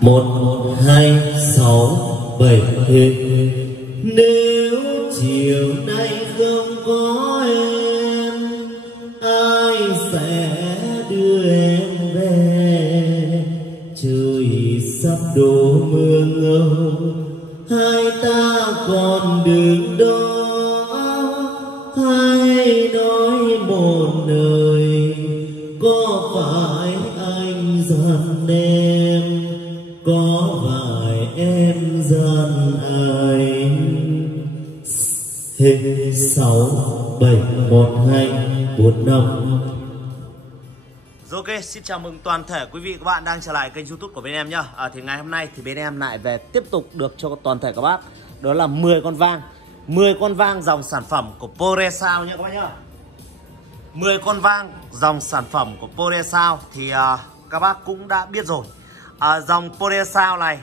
một hai sáu bảy. Nếu chiều nay không có em, ai sẽ đưa em về? Trời sắp đổ mưa ngâu, hai ta còn đứng đó, hai nói một lời. Có phải anh giận em, có phải em giận anh? Hình 6 7 1 2 4 5. Ok, xin chào mừng toàn thể quý vị các bạn đang trở lại kênh YouTube của bên em nhá. Thì ngày hôm nay thì bên em lại về tiếp tục được cho toàn thể các bác, đó là 10 con vang. 10 con vang dòng sản phẩm của Poresao nhá các bác nhá. 10 con vang dòng sản phẩm của Poresao thì các bác cũng đã biết rồi. Dòng Poresao này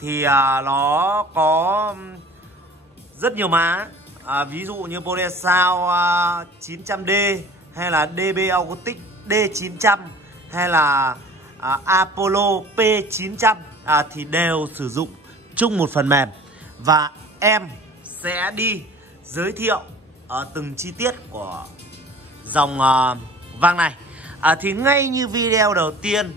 thì nó có rất nhiều má. Ví dụ như Poresao 900D hay là DB Acoustic D900 hay là Apollo P900 thì đều sử dụng chung một phần mềm. Và em sẽ đi giới thiệu từng chi tiết của dòng vang này. Thì ngay như video đầu tiên,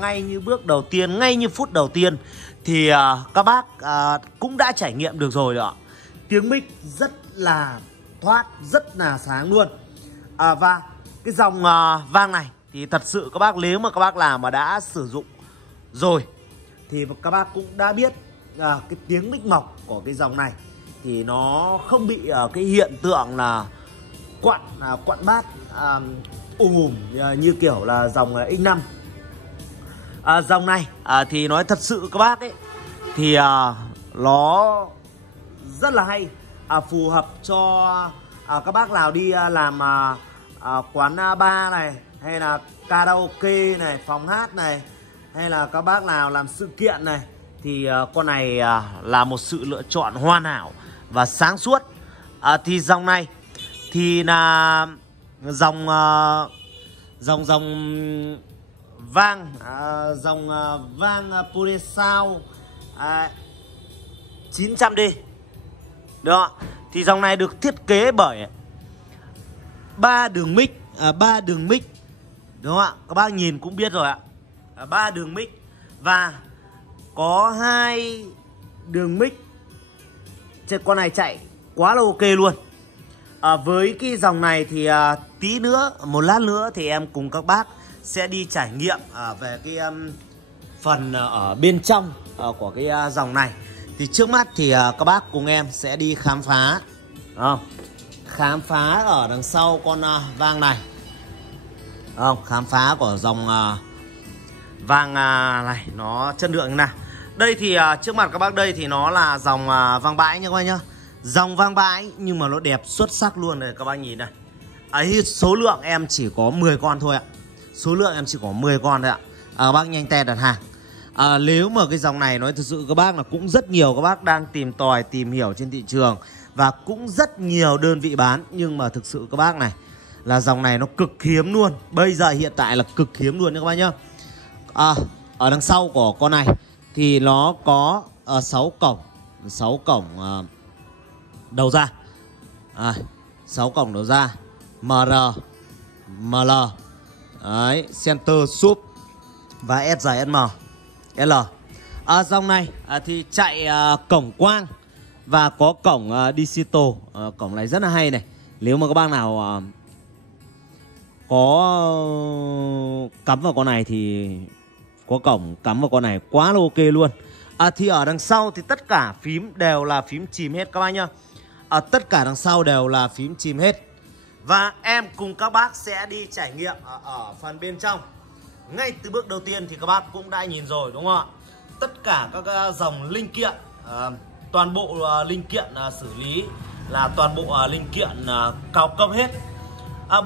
ngay như bước đầu tiên, ngay như phút đầu tiên thì các bác cũng đã trải nghiệm được rồi đó. Tiếng mic rất là thoát, rất là sáng luôn. Và cái dòng vang này thì thật sự các bác, nếu mà các bác nào mà đã sử dụng rồi thì các bác cũng đã biết cái tiếng mic mộc của cái dòng này thì nó không bị cái hiện tượng là quặn bát như kiểu là dòng X5. Dòng này thì nói thật sự các bác ấy thì nó rất là hay, phù hợp cho các bác nào đi làm quán bar này, hay là karaoke này, phòng hát này, hay là các bác nào làm sự kiện này thì con này là một sự lựa chọn hoàn hảo và sáng suốt. Thì dòng này thì là dòng vang vang Poresao 900D đó. Thì dòng này được thiết kế bởi 3 đường mic, 3 đường mic đúng không ạ? Các bác nhìn cũng biết rồi ạ. 3 đường mic và có 2 đường mic. Con này chạy quá là ok luôn. Với cái dòng này thì tí nữa, một lát nữa thì em cùng các bác sẽ đi trải nghiệm về cái phần ở bên trong của cái dòng này. Thì trước mắt thì các bác cùng em sẽ đi khám phá, khám phá ở đằng sau con vang này, khám phá của dòng vang này nó chất lượng như nào. Đây thì trước mặt các bác đây thì nó là dòng vang bãi nha các bác nhá. Dòng vang bãi nhưng mà nó đẹp xuất sắc luôn này các bác nhìn này. Ấy số lượng em chỉ có 10 con thôi ạ. Số lượng em chỉ có 10 con thôi ạ. Các bác nhanh tay đặt hàng. Nếu mà cái dòng này nói thực sự các bác là cũng rất nhiều các bác đang tìm tòi, tìm hiểu trên thị trường và cũng rất nhiều đơn vị bán, nhưng mà thực sự các bác này là dòng này nó cực hiếm luôn. Bây giờ hiện tại là cực hiếm luôn nha các bác nhá. Ở đằng sau của con này thì nó có 6 cổng đầu ra. 6 cổng đầu ra MR, ML, đấy, center, sub và SM, L. Dòng này thì chạy cổng quang và có cổng digital. Cổng này rất là hay này. Nếu mà các bác nào có cắm vào con này thì có cổng cắm vào con này quá là ok luôn. Thì ở đằng sau thì tất cả phím đều là phím chìm hết các bác nhá. Tất cả đằng sau đều là phím chìm hết. Và em cùng các bác sẽ đi trải nghiệm ở phần bên trong. Ngay từ bước đầu tiên thì các bác cũng đã nhìn rồi đúng không ạ? Tất cả các dòng linh kiện, toàn bộ linh kiện xử lý là toàn bộ linh kiện cao cấp hết.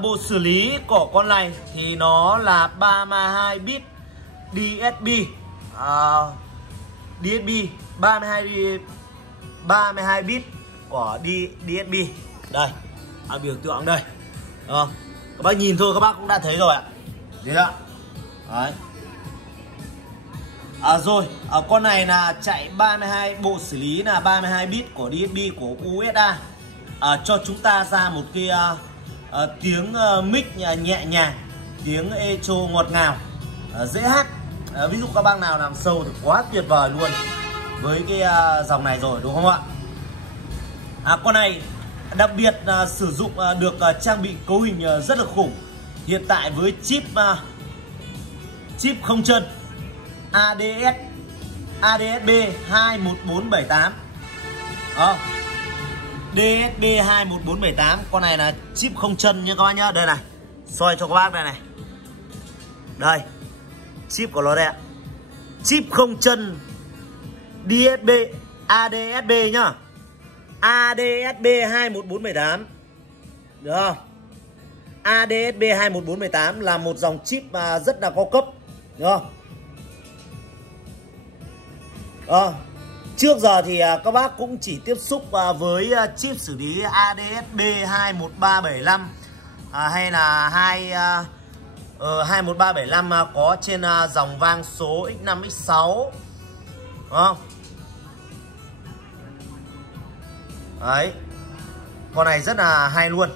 Bộ xử lý của con này thì nó là 32 bit DSP, DSP 32 bit của DSP. Đây, biểu tượng đây. Các bác nhìn thôi các bác cũng đã thấy rồi ạ. Đấy ạ. Đấy. Rồi, con này là chạy 32 bộ xử lý là 32 bit của DSP của USA. Cho chúng ta ra một cái tiếng mic nhẹ nhàng, tiếng echo ngọt ngào, dễ hát. Ví dụ các bác nào làm sâu thì quá tuyệt vời luôn với cái dòng này rồi, đúng không ạ? Con này đặc biệt sử dụng được trang bị cấu hình rất là khủng. Hiện tại với chip không chân ADSB 21478. DSP 21478. Con này là chip không chân nha các bác nhá. Đây này, soi cho các bác đây này. Đây, chip của nó đây ạ. Chip không chân DSP ADSB nhá. ADSB 21478. Được không? ADSB 21478 là một dòng chip rất là cao cấp, đúng không? Trước giờ thì các bác cũng chỉ tiếp xúc với chip xử lý ADSB 21375 hay là 21375 có trên dòng vang số X5, X6, đúng không? Đấy, con này rất là hay luôn,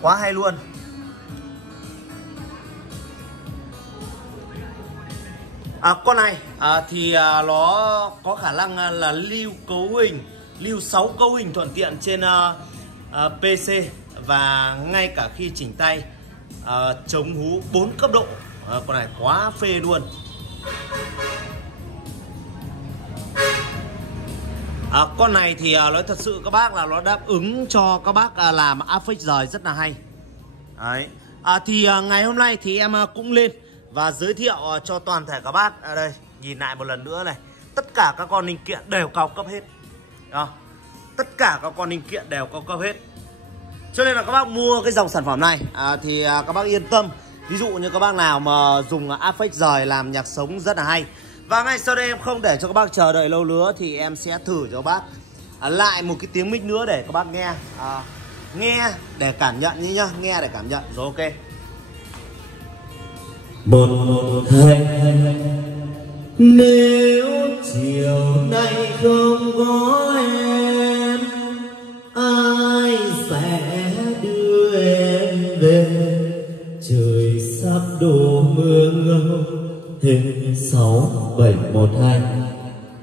quá hay luôn. Con này thì nó có khả năng là lưu 6 cấu hình thuận tiện trên PC và ngay cả khi chỉnh tay, chống hú 4 cấp độ. Con này quá phê luôn. Con này thì nói thật sự các bác là nó đáp ứng cho các bác làm affect rời rất là hay. Đấy. Thì ngày hôm nay thì em cũng lên và giới thiệu cho toàn thể các bác. Đây, nhìn lại một lần nữa này. Tất cả các con linh kiện đều cao cấp hết. Đó. Tất cả các con linh kiện đều cao cấp hết. Cho nên là các bác mua cái dòng sản phẩm này thì các bác yên tâm. Ví dụ như các bác nào mà dùng affect rời làm nhạc sống rất là hay. Và ngay sau đây em không để cho các bác chờ đợi lâu nữa thì em sẽ thử cho các bác lại một cái tiếng mic nữa để các bác nghe. Nghe để cảm nhận nhá, nghe để cảm nhận. Rồi, ok. 1, 2. Nếu chiều nay không có em, ai sẽ đưa em về? Trời sắp đổ mưa ngâu. 6, 7, 1, 2.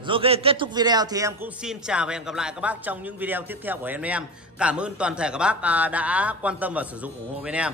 Rồi, ok, kết thúc video thì em cũng xin chào và hẹn gặp lại các bác trong những video tiếp theo của em. Cảm ơn toàn thể các bác đã quan tâm và sử dụng ủng hộ bên em.